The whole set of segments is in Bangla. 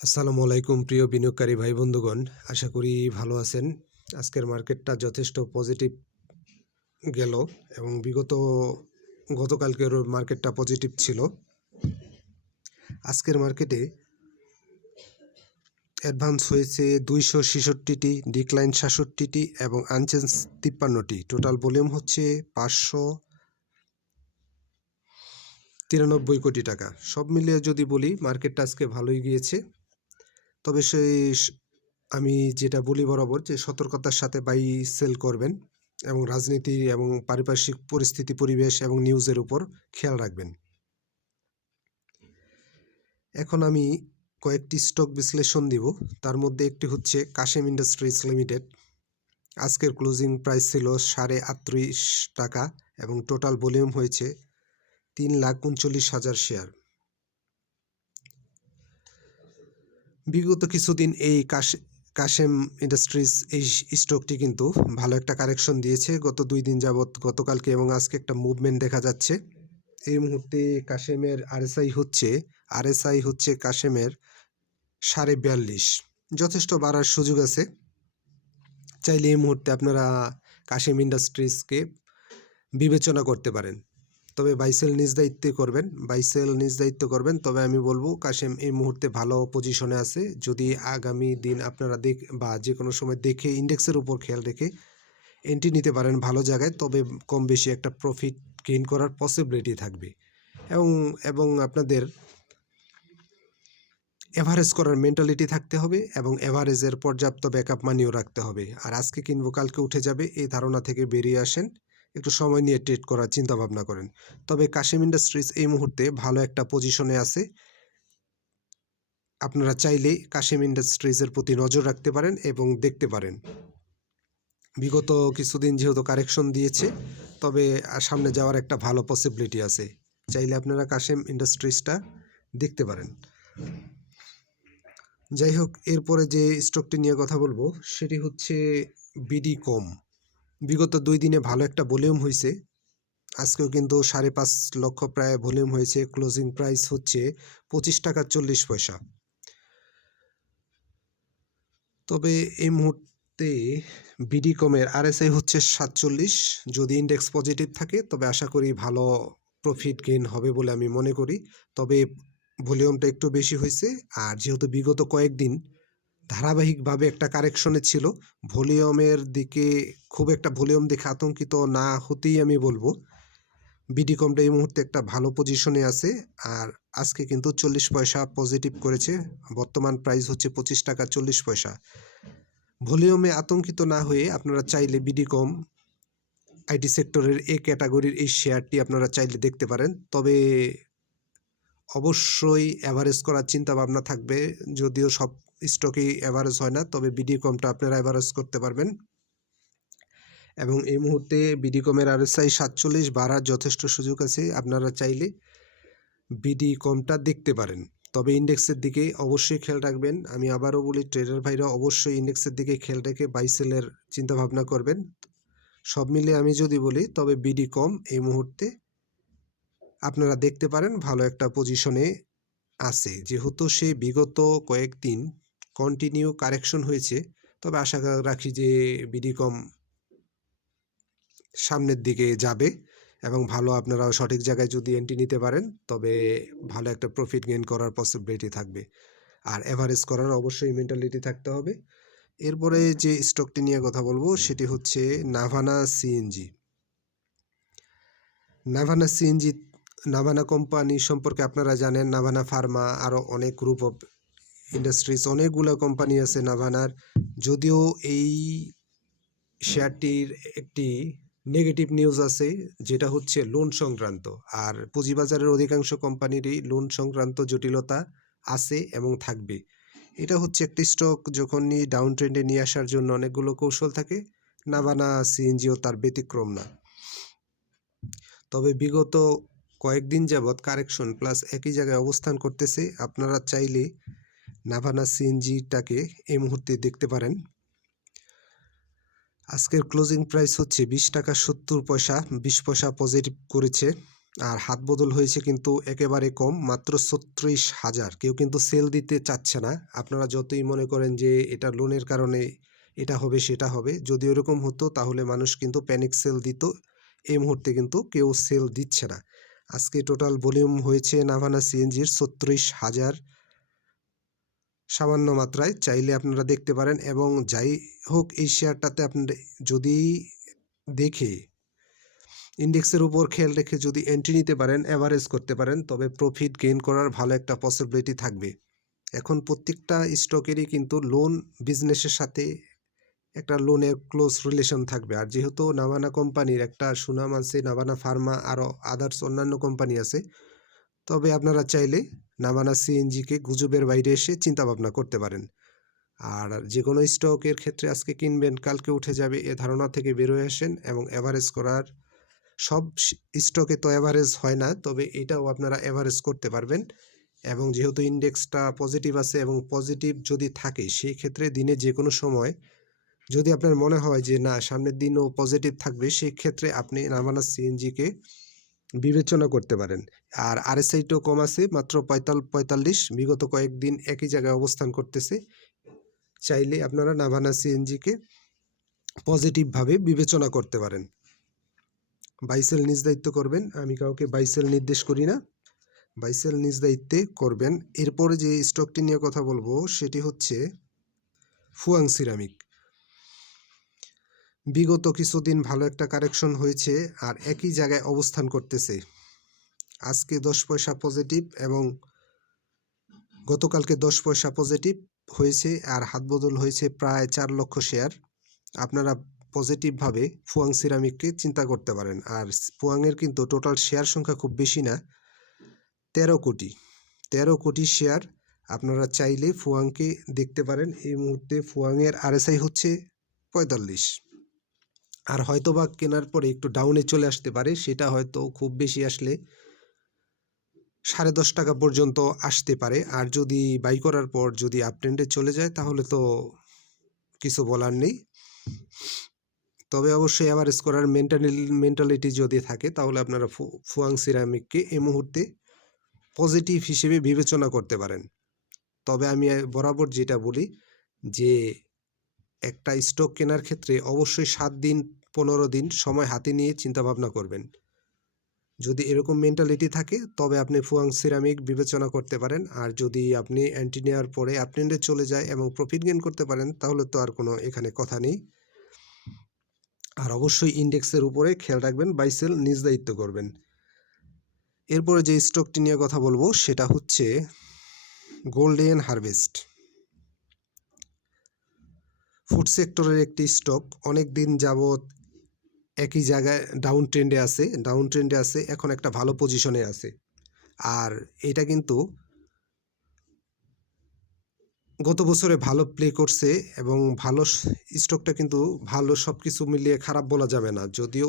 আসসালামু আলাইকুম প্রিয় বিনিয়োগকারী ভাই বন্ধুগণ, আশা করি ভালো আছেন। আজকের মার্কেটটা যথেষ্ট পজিটিভ গেল এবং গতকালকের মার্কেটটা পজিটিভ ছিল। আজকের মার্কেটে অ্যাডভান্স হয়েছে 266টি, ডিক্লাইন 67টি এবং আনচেঞ্জ 53টি। টোটাল ভলিউম হচ্ছে 593 কোটি টাকা। সব মিলিয়ে যদি বলি মার্কেটটা আজকে ভালোই গিয়েছে। তবে আমি যেটা বলি বরাবর যে সতর্কতার সাথে বাই সেল করবেন এবং রাজনীতি এবং পারিপার্শ্বিক পরিস্থিতি পরিবেশ এবং নিউজের উপর খেয়াল রাখবেন। এখন আমি কয়েকটি স্টক বিশ্লেষণ দিব। তার মধ্যে একটি হচ্ছে কাশেম ইন্ডাস্ট্রিজ লিমিটেড। আজকের ক্লোজিং প্রাইস ছিল 38.5 টাকা এবং টোটাল ভলিউম হয়েছে 3,39,000 শেয়ার। বিগত কিছুদিন এই কাশেম ইন্ডাস্ট্রিজ এই স্টকটি কিন্তু ভালো একটা কারেকশন দিয়েছে গত 2 দিন যাবৎ। গতকালকে এবং আজকে একটা মুভমেন্ট দেখা যাচ্ছে। এই মুহূর্তে কাশেমের আরএসআই হচ্ছে কাশেমের 42.5। যথেষ্ট বাড়ার সুযোগ আছে। চাইলে এই মুহূর্তে আপনারা কাশেম ইন্ডাস্ট্রিজকে বিবেচনা করতে পারেন। তবে বাইসেল নিজ দায়িত্ব করবেন। তবে আমি বলবো কাশেম এই মুহূর্তে ভালো পজিশনে আছে। যদি আগামী দিন আপনারা বা যে কোনো সময় দেখে ইন্ডেক্সের উপর খেয়াল রেখে এন্ট্রি নিতে পারেন ভালো জায়গায়, তবে কম বেশি একটা প্রফিট গেইন করার পসিবিলিটি থাকবে। এবং আপনাদের এভারেজ করার মেন্টালিটি থাকতে হবে এবং এভারেজের পর্যাপ্ত ব্যাকআপ মানিও রাখতে হবে। আর আজকে কিনবো কালকে উঠে যাবে এই ধারণা থেকে বেরিয়ে আসেন। একটু সময় নিয়ে ট্রেড করার চিন্তা ভাবনা করেন। তবে কাশেম ইন্ডাস্ট্রিজ এই মুহূর্তে ভালো একটা পজিশনে আছে। আপনারা চাইলে কাশেম ইন্ডাস্ট্রিজের প্রতি নজর রাখতে পারেন এবং দেখতে পারেন। বিগত কিছুদিন যেহেতু কারেকশন দিয়েছে, তবে সামনে যাওয়ার একটা ভালো পসিবিলিটি আছে। চাইলে আপনারা কাশেম ইন্ডাস্ট্রিজটা দেখতে পারেন। যাই হোক, এরপরে যে স্টকটি নিয়ে কথা বলবো সেটি হচ্ছে বিডিকম। বিগত 2 দিনে ভালো একটা ভলিউম হয়েছে। আজকেও কিন্তু 5.5 লক্ষ প্রায় ভলিউম হয়েছে। ক্লোজিং প্রাইস হচ্ছে 25 টাকা 40 পয়সা। তবে এই মুহূর্তে বিডিকমের আরএসআই হচ্ছে 47। যদি ইন্ডেক্স পজিটিভ থাকে তবে আশা করি ভালো প্রফিট গেইন হবে বলে আমি মনে করি। তবে ভলিউমটা একটু বেশি হয়েছে। আর যেহেতু বিগত কয়েকদিন ধারাবাহিকভাবে একটা কারেকশনে ছিল, ভলিউমের দিকে খুব একটা ভলিউম দেখে আতঙ্কিত না হতেই আমি বলবো বিডিকমটা এই মুহূর্তে একটা ভালো পজিশনে আছে। আর আজকে কিন্তু 40 পয়সা পজিটিভ করেছে। বর্তমান প্রাইস হচ্ছে 25 টাকা 40 পয়সা। ভলিউমে আতঙ্কিত না হয়ে আপনারা চাইলে বিডিকম আইটি সেক্টরের এ ক্যাটাগরির এই শেয়ারটি আপনারা চাইলে দেখতে পারেন। তবে অবশ্যই অ্যাভারেজ করার চিন্তা ভাবনা থাকবে। যদিও সব স্টকেই অ্যাভারেজ হয় না, তবে বিডিকমটা আপনারা অ্যাভারেজ করতে পারবেন। এবং এই মুহূর্তে বিডিকমের আরএসআই 47 বাড়ার যথেষ্ট সুযোগ আছে। আপনারা চাইলে বিডিকমটা দেখতে পারেন। তবে ইন্ডেক্সের দিকে অবশ্যই খেয়াল রাখবেন। আমি আবারও বলি, ট্রেডার ভাইরা অবশ্যই ইন্ডেক্সের দিকে খেয়াল রেখে বাই সেলের চিন্তা ভাবনা করবেন। সব মিলে আমি যদি বলি তবে বিডিকম এই মুহূর্তে আপনারা দেখতে পারেন ভালো একটা পজিশনে আছে। যেহেতু সে বিগত কয়েকদিন কন্টিনিউ কারেকশন হয়েছে, তবে আশা রাখি যে বিডিকম সামনের দিকে যাবে এবং ভালো আপনারা সঠিক জায়গায় যদি এন্ট্রি নিতে পারেন তবে ভালো একটা প্রফিট গেইন করার পসিবিলিটি থাকবে। আর এভারেজ করার অবশ্যই মেন্টালিটি থাকতে হবে। এরপরে যে স্টকটি নিয়ে কথা বলবো সেটি হচ্ছে নাভানা সিএনজি। নাভানা কোম্পানি সম্পর্কে আপনারা জানেন। নাভানা ফার্মা, আরও অনেক গ্রুপ অফ ইন্ডাস্ট্রিজ, অনেকগুলো কোম্পানি আছে নাভানার। যদিও এই শেয়ারটির একটি নেগেটিভ নিউজ আছে, যেটা হচ্ছে লোন সংক্রান্ত। আর পুঁজিবাজারের অধিকাংশ কোম্পানিরই লোন সংক্রান্ত জটিলতা আছে এবং থাকবে। এটা হচ্ছে একটি স্টক যখনই ডাউন ট্রেন্ডে নিয়ে আসার জন্য অনেকগুলো কৌশল থাকে। নাভানা সিএনজিও তার ব্যতিক্রম না। তবে বিগত কয়েকদিন যাবৎ কারেকশন প্লাস একই জায়গায় অবস্থান করতেছে। আপনারা চাইলে নাভানা সিএনজিটাকে এই মুহূর্তে দেখতে পারেন। আজকের ক্লোজিং প্রাইস হচ্ছে 20 টাকা 70 পয়সা, 20 পয়সা পজিটিভ করেছে। আর হাত বদল হয়েছে কিন্তু একেবারে কম, মাত্র ৩৬,০০০। কেউ কিন্তু সেল দিতে চাচ্ছে না। আপনারা যতই মনে করেন যে এটা লোনের কারণে এটা হবে সেটা হবে, যদি এরকম হতো তাহলে মানুষ কিন্তু প্যানিক সেল দিত। এই মুহূর্তে কিন্তু কেউ সেল দিচ্ছে না। আজকে টোটাল ভলিউম হয়েছে নাভানা সিএনজির ৩৬,০০০ সামান্য মাত্রায়। চাইলে আপনারা দেখতে পারেন, এবং যাই হোক এই শেয়ারটাতে আপনি যদি দেখে ইন্ডেক্সের উপর খেয়াল রেখে যদি এন্ট্রি নিতে পারেন, অ্যাভারেজ করতে পারেন, তবে প্রফিট গেইন করার ভালো একটা পসিবিলিটি থাকবে। এখন প্রত্যেকটা স্টকেরই কিন্তু লোন বিজনেসের সাথে একটা লোনের ক্লোজ রিলেশন থাকবে। আর যেহেতু নাভানা কোম্পানির একটা সুনাম আছে, নাভানা ফার্মা আরও আদার্স অন্যান্য কোম্পানি আছে, তবে আপনারা চাইলে নাভানা সিএনজিকে গুজবের বাইরে এসে চিন্তাভাবনা করতে পারেন। আর যে কোনো স্টকের ক্ষেত্রে আজকে কিনবেন কালকে উঠে যাবে এ ধারণা থেকে বেরোয় আসেন, এবং অ্যাভারেজ করার সব স্টকে তো অ্যাভারেজ হয় না, তবে এটাও আপনারা অ্যাভারেজ করতে পারবেন। এবং যেহেতু ইন্ডেক্সটা পজিটিভ আছে, এবং পজিটিভ যদি থাকে সেই ক্ষেত্রে দিনে যে কোনো সময় যদি আপনার মনে হয় যে না সামনের দিনও পজিটিভ থাকবে, সেই ক্ষেত্রে আপনি নাভানা সিএনজিকে বিবেচনা করতে পারেন। আর আরএসআইটাও কম আছে, মাত্র ৪৫, বিগত কয়েকদিন একই জায়গায় অবস্থান করতেছে। চাইলে আপনারা নাভানা সিএনজিকে পজিটিভভাবে বিবেচনা করতে পারেন। বাইসেল নিজ দায়িত্ব করবেন, আমি কাউকে বাইসেল নির্দেশ করি না, বাইসেল নিজ দায়িত্বে করবেন। এরপরে যে স্টকটি নিয়ে কথা বলবো সেটি হচ্ছে ফুয়াং সিরামিক। বিগত কিছুদিন ভালো একটা কারেকশন হয়েছে আর একই জায়গায় অবস্থান করতেছে। আজকে 10 পয়সা পজিটিভ এবং গতকালকে 10 পয়সা পজিটিভ হয়েছে, আর হাত বদল হয়েছে প্রায় 4 লক্ষ শেয়ার। আপনারা পজিটিভভাবে ফুয়াং সিরামিককে চিন্তা করতে পারেন। আর ফুয়াংয়ের কিন্তু টোটাল শেয়ার সংখ্যা খুব বেশি না, 13 কোটি শেয়ার। আপনারা চাইলে ফুয়াংকে দেখতে পারেন। এই মুহূর্তে ফুয়াংয়ের আরএসআই হচ্ছে 45, আর হয়তোবা কেনার পরে একটু ডাউনে চলে আসতে পারে, সেটা হয়তো খুব বেশি আসলে 10.5 টাকা পর্যন্ত আসতে পারে। আর যদি বাই করার পর যদি আপট্রেন্ডে চলে যায় তাহলে তো কিছু বলার নেই। তবে অবশ্যই অ্যাভারেজ করার মেন্টালিটি যদি থাকে তাহলে আপনারা ফুয়াং সিরামিককে এই মুহূর্তে পজিটিভ হিসেবে বিবেচনা করতে পারেন। তবে আমি বরাবর যেটা বলি যে একটা স্টক কেনার ক্ষেত্রে অবশ্যই 7 দিন 15 দিন সময় হাতে নিয়ে চিন্তাভাবনা করবেন। যদি এরকম মেন্টালিটি থাকে তবে আপনি ফুয়াং সিরামিক বিবেচনা করতে পারেন। আর যদি আপনি এন্ট্রি নেওয়ার পরে আপট্রেন্ডে চলে যায় এবং প্রফিট গেইন করতে পারেন তাহলে তো আর কোনো এখানে কথা নেই। আর অবশ্যই ইন্ডেক্সের উপরে খেয়াল রাখবেন, বাইসেল নিজ দায়িত্ব করবেন। এরপরে যে স্টকটি নিয়ে কথা বলবো সেটা হচ্ছে গোল্ডেন হারভেস্ট। ফুড সেক্টরের একটি স্টক, অনেক দিন যাবৎ একই জায়গায় ডাউন ট্রেন্ডে আছে, এখন একটা ভালো পজিশনে আছে। আর এটা কিন্তু গত বছরে ভালো প্লে করছে, এবং ভালো স্টকটা কিন্তু ভালো, সব কিছু মিলিয়ে খারাপ বলা যাবে না। যদিও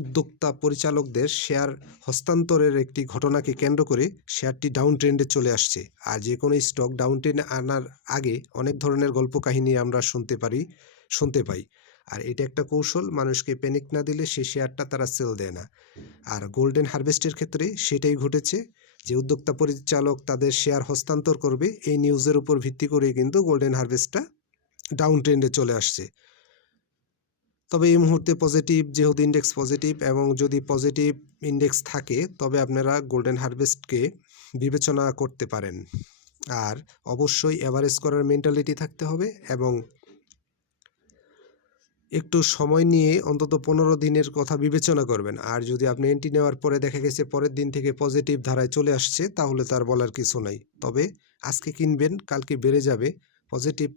উদ্যোক্তা পরিচালকদের শেয়ার হস্তান্তরের একটি ঘটনাকে কেন্দ্র করে শেয়ারটি ডাউন ট্রেন্ডে চলে আসছে। আর যে কোনো স্টক ডাউন ট্রেন্ডে আনার আগে অনেক ধরনের গল্প কাহিনী আমরা শুনতে পাই। আর এটা একটা কৌশল, মানুষকে প্যানিক না দিলে সেই শেয়ারটা তারা সেল দেয় না। আর গোল্ডেন হারভেস্টের ক্ষেত্রে সেটাই ঘটেছে, যে উদ্যোক্তা পরিচালক তাদের শেয়ার হস্তান্তর করবে, এই নিউজের উপর ভিত্তি করে কিন্তু গোল্ডেন হারভেস্টটা ডাউন ট্রেন্ডে চলে আসছে। তবে এই মুহূর্তে পজিটিভ, যেহেতু ইন্ডেক্স পজিটিভ, এবং যদি পজিটিভ ইন্ডেক্স থাকে তবে আপনারা গোল্ডেন হারভেস্টকে বিবেচনা করতে পারেন। আর অবশ্যই অ্যাভারেজ করার মেন্টালিটি থাকতে হবে, এবং একটু সময় নিয়ে অন্তত 15 দিনের কথা বিবেচনা করবেন। আর যদি আপনি এন্ট্রি নেওয়ার পরে দেখা গেছে পরের দিন থেকে পজিটিভ ধারায় চলে আসছে তাহলে তার বলার কিছু নাই। তবে আজকে কিনবেন কালকে বেড়ে যাবে, পজিটিভ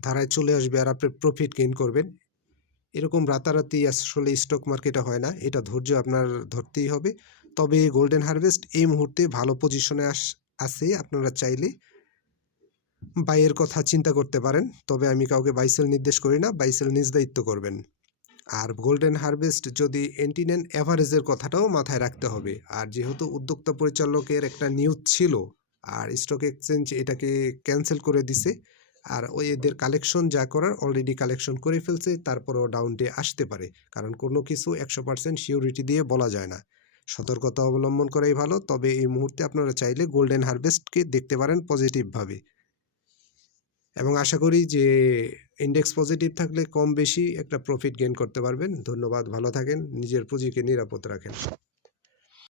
ধারায় চলে আসবে, আর আপনি প্রফিট গেইন করবেন। এরকম রাতারাতি আসলে স্টক মার্কেটে হয় না, এটা ধৈর্য আপনার ধরতেই হবে। তবে গোল্ডেন হারভেস্ট এই মুহূর্তে ভালো পজিশনে আছে, আপনারা চাইলে বাইয়ের কথা চিন্তা করতে পারেন। তবে আমি কাউকে বাইসেল নির্দেশ করি না, বাইসেল নিজ দায়িত্ব করবেন। আর গোল্ডেন হারভেস্ট যদি এন্ট্রি নেন অ্যাভারেজের কথাটাও মাথায় রাখতে হবে। আর যেহেতু উদ্যোক্তা পরিচালকের একটা নিউজ ছিল, আর স্টক এক্সচেঞ্জ এটাকে ক্যান্সেল করে দিছে, আর ওই এদের কালেকশন যা করার অলরেডি কালেকশন করে ফেলছে, তারপরেও ডাউন ডে আসতে পারে, কারণ কোনো কিছু 100% সিউরিটি দিয়ে বলা যায় না। সতর্কতা অবলম্বন করাই ভালো। তবে এই মুহূর্তে আপনারা চাইলে গোল্ডেন হারভেস্টকে দেখতে পারেন পজিটিভভাবে। এবং আশা করি যে ইন্ডেক্স পজিটিভ থাকলে কম বেশি একটা প্রফিট গেইন করতে পারবেন। ধন্যবাদ, ভালো থাকেন, নিজের পুঁজিকে নিরাপদ রাখেন।